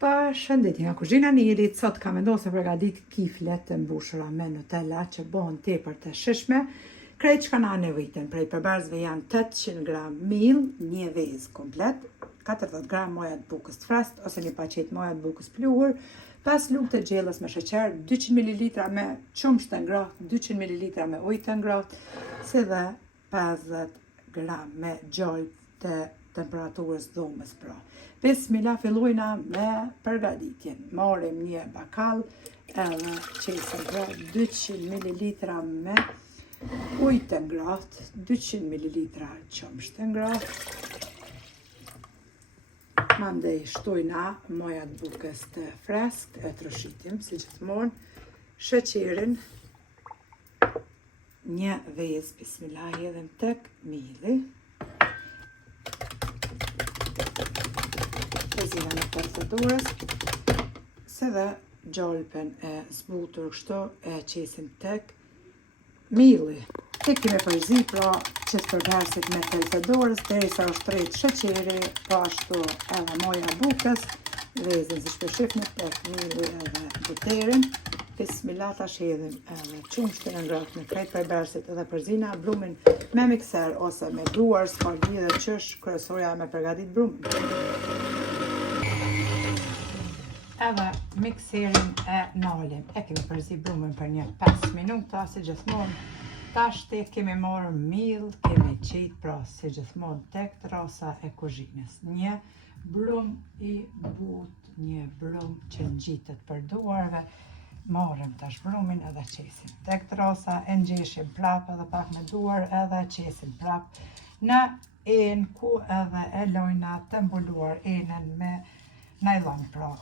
Përshëndetje nga kuzhina e Nirit, sot kam vendosur të përgatit kifle të mbushura me Nutella që bëhen tepër të shishme. Krejt çka na nevojiten prej përbërësve janë 800 gram miell, një vezë komplet, 40 gram moja të bukës të freskët ose një paqet moja të bukës pluhur, 5 lugë të gjellës me sheqer, 200 ml me qumësht të ngrohtë, 200 ml me ujë të ngrohtë, si dhe 50 gram me gjollë të temperaturës dhomës pra. Bismillah, fillojna me përgatitjen. Marrim një bakall, edhe qesim pra 200 ml me ujë të ngrohtë, 200 ml qumësht të ngrohtë. Mandej shtojna moja të bukës të freskët, e troshitim si gjithmonë, sheqerin, një vezë, bismillah, hedhim tek mielli. Zina në përfëdurës, se dhe gjolpen e zbutur kështu e qesim tek mielli. Te kime përzi pra që të përbërësit me përfëdurës, derisa është rejtë sheqeri, pa ashtu edhe moja bukës, vezën si shpeshifnit tek mielli edhe buterin. Bismillah, tash hedhim edhe qumshtin e ngrohtë në krejt përbërësit edhe përzina, brumin me mikser ose me bruar, s'ka lidhe qësh, kryesorja me përgatit brumin. Edhe mikserin e nalim. E kemi përzi brumin për një 5 minuta, si gjithmonë. Tashti kemi marrë miell, kemi qit pra si gjithmonë tek terasa e kuzhinës. Një brum i butë, një brum që ngjitet për duarve. Marrim tash brumin edhe qesim tek terasa, e ngjeshim prap edhe pak me duar edhe qesim prap në enë ku edhe e lojna të mbuluar enën me nylon pra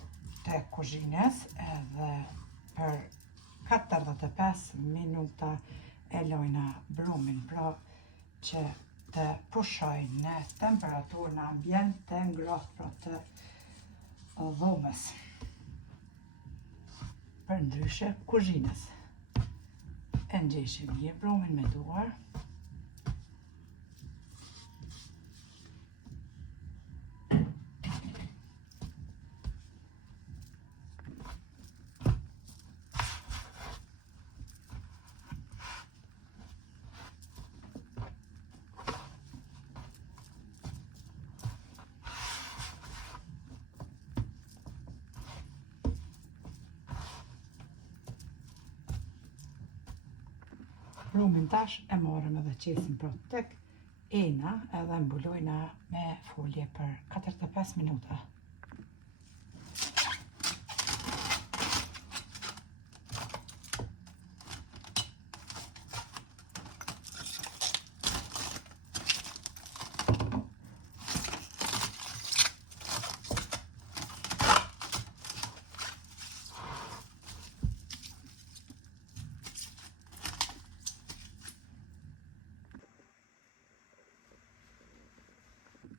të kuzhinës, edhe për 45 minuta e lojna brumin pra që të pushoj në temperaturën ambient të ngrohtë pra të dhomës, për ndryshe kuzhinës. E ngjeshim një brumin me duar. Brumin tash e marrëm edhe qesim pra tek ena edhe mbulojna me folje për 45 minuta.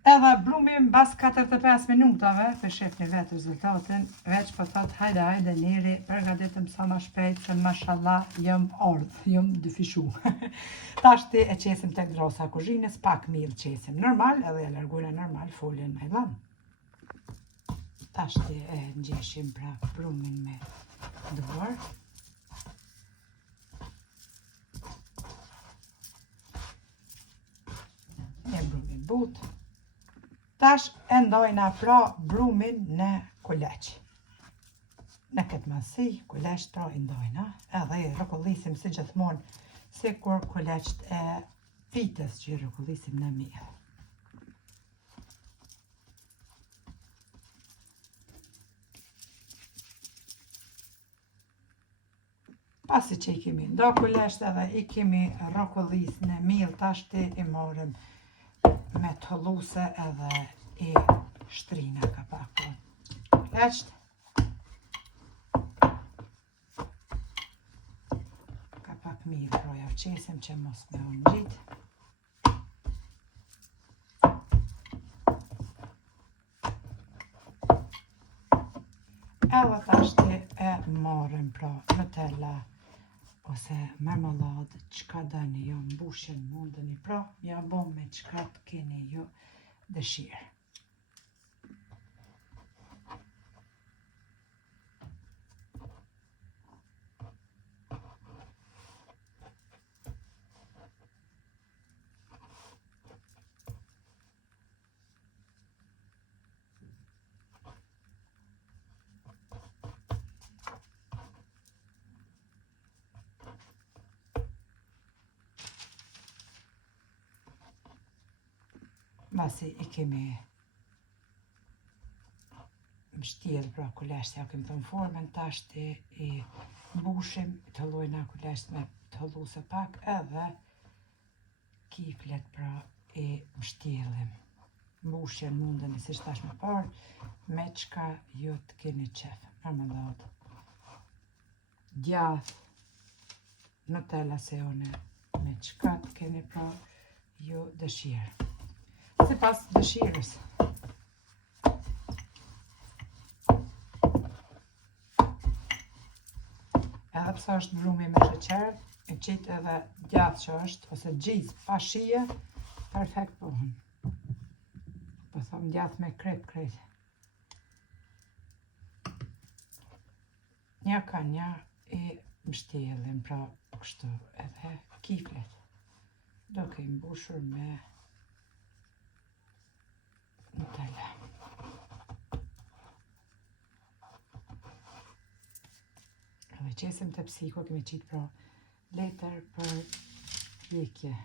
Edhe brumin bas 45 minutave, për shefni vetë rezultatin, veç për thot hajde njeri, përgatitëm sa ma shpejt, se mashallah jëm ardhë, jëm dyfishu. Tashti e qesim tek terasa kuzhinës, pak miell qesim normal, edhe e largojna normal foljen nylon. Tashti e ngjeshim pra brumin me duar. Një brumin butë. Tash e ndojna pra brumin në kuleq. Në këtë masi, kuleq pra i ndojna, edhe i rrokollisim si gjithmonë, si kur kuleqt e fitës që i rrokollisim në miell. Pasi që i kemi ndo kuleqt edhe i kemi rrokollis në miell, tashti i marrim me tholluse edhe i shtrina ka pak kuleqt. Ka pak mirë pra ja qesim që mos me u ngjit. Edhe tashti e marrim pra Nutella ose marmeladë, çka dani ju, mbushjen mundeni pra, ja bom me çka të keni ju dëshirë. Masi I kemi mështjellë pra kuleshtë, ja kemi thënë formën, tash I mbushim, të hëllojna kuleshtë me të hëllu së pak, edhe kiflet pra I mështjellim. Mbushjen mundën si shtash më parë, me çka ju të keni qef. Marmeladë, djath, Nutella seone, me çka të keni pra ju dëshirë. Sipas dëshirës. Edhe pse është brumi me sheqer, e qitë edhe djath që është, ose gjizë pa shije, perfekt pohën. Po thom djath me krejt. Një ka një I mështjellin, pra kështu, edhe kiflet. Duke I mbushur me Nutella. Edhe qesim të psiko, kemi qitë pra letër për pjekje.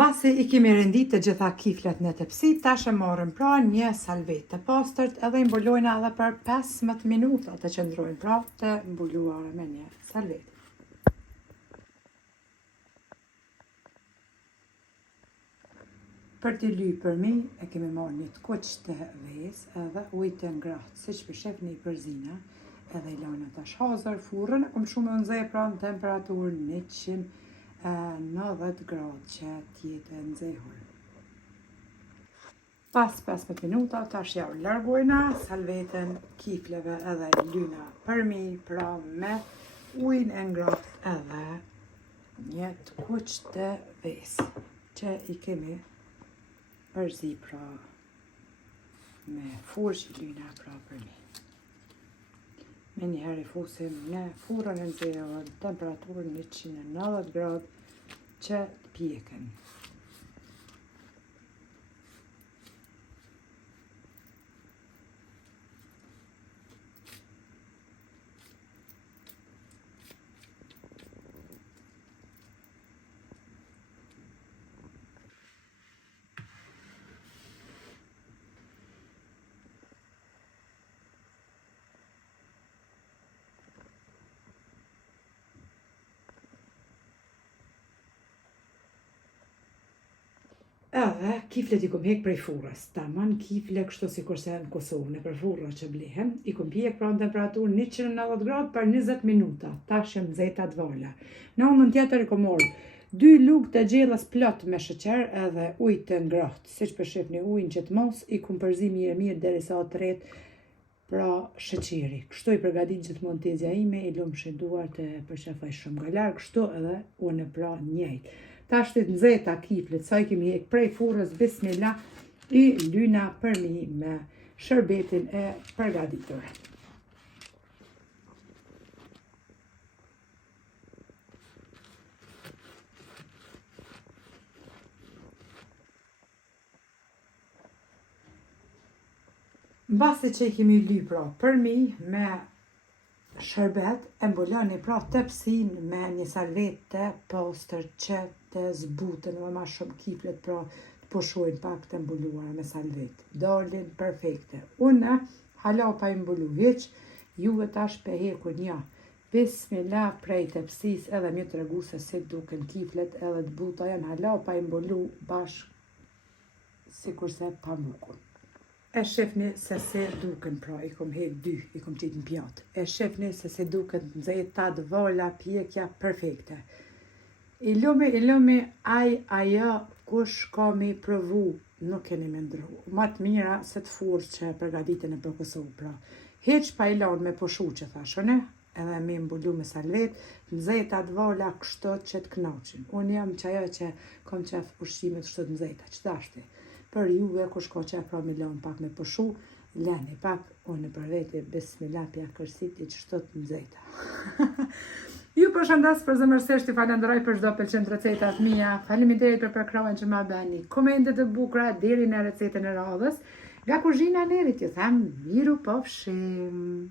Basi I kemi rendit të gjitha kiflet në tepsi, tash e morëm pra një salvet të pastërt edhe I mbulojna edhe për 15 minuta të qëndrojnë pra të mbuluara me një salvet. Për t'i lypë për mi, e kemi marrë një të kuq të vezë edhe ujë të ngratë, si që përshef një përzina, edhe I lojnë tash hazër furrën, e kom shumë nëzhe pra në temperaturë 190 gradë që t'jetë e nxehur. Pas 15 minuta, tash ja u largojna salvetën kifleve edhe lyna përmi, pra me ujin e ngratë edhe një të kuq të vezë, që I kemi përzi pra me furrë që lyna pra përmi. Me njëherë I fusim në furrën e nxehur, temperaturën 190 gradë që të pjeken. Edhe kiflet I kom hek prej furrës, taman kifle kështu si kurse në Kosovë, në për furra që blihem, I kom pjek pra në temperaturë 190 gradë për 20 minuta, tash jem nxehta të vala. Në anën tjetër I kom marrë 2 lugë të gjellës plot me sheqer edhe ujë të ngratë, siç po shihni ujin që të mos I kom përzi mirë derisa të rret pra sheqeri. Kështu I përgatit gjithmonë tezja ime, I lum duar të përqafaj shumë nga larg, kështu edhe unë pra njëjtë. Tash të nxehta kiflet, sa I kemi hek prej furrës, bismillah, I lyna përmi me shërbetin e përgatitur. Mbasi që I kemi ly pra përmi me shërbet, e mbuloni pra tepsin me një salvet të pastër që të zbuten edhe ma shumë kiflet pra të pushojnë pak të mbuluara me salvet. Dalin perfekte. Unë hala pa I mbulu hiq, juve tash pe heku një bismillah prej tepsis edhe mjë të regu se si duken kiflet edhe të buta janë hala pa I mbulu bashk si kurse pa mukun. E shifni se se duken pra, I kom hek 2, I kom qitë në pjatë. E shifni se se duken nxehta të vala, pjekja perfekte. I lumi, ajo kush ka mi provu, nuk keni me ndru. Ma të mira se të furrë që përgatiten e për Kosovë pra. Heq pa I lanë me pushu që thashone, edhe mi mbulu me salvet, nxehta të vola kështu që të kënaqin. Unë jam çajo që kam qef ushqimet kështu të nxehta, që dashti. Për juve, kush ka qef pra me lan pak me pushu, lani pak, unë për vete, bismillah, pja kërsiti që kështu të nxehta. Ju përshëndes për zëmërsisht, i falenderoj për çdo pëlqen të recetat mia. Faleminderit për përkrahen që ma bëni. Komente të bukura deri në recetën e radhës. Nga kuzhina e Nerit ju them miru pofshim.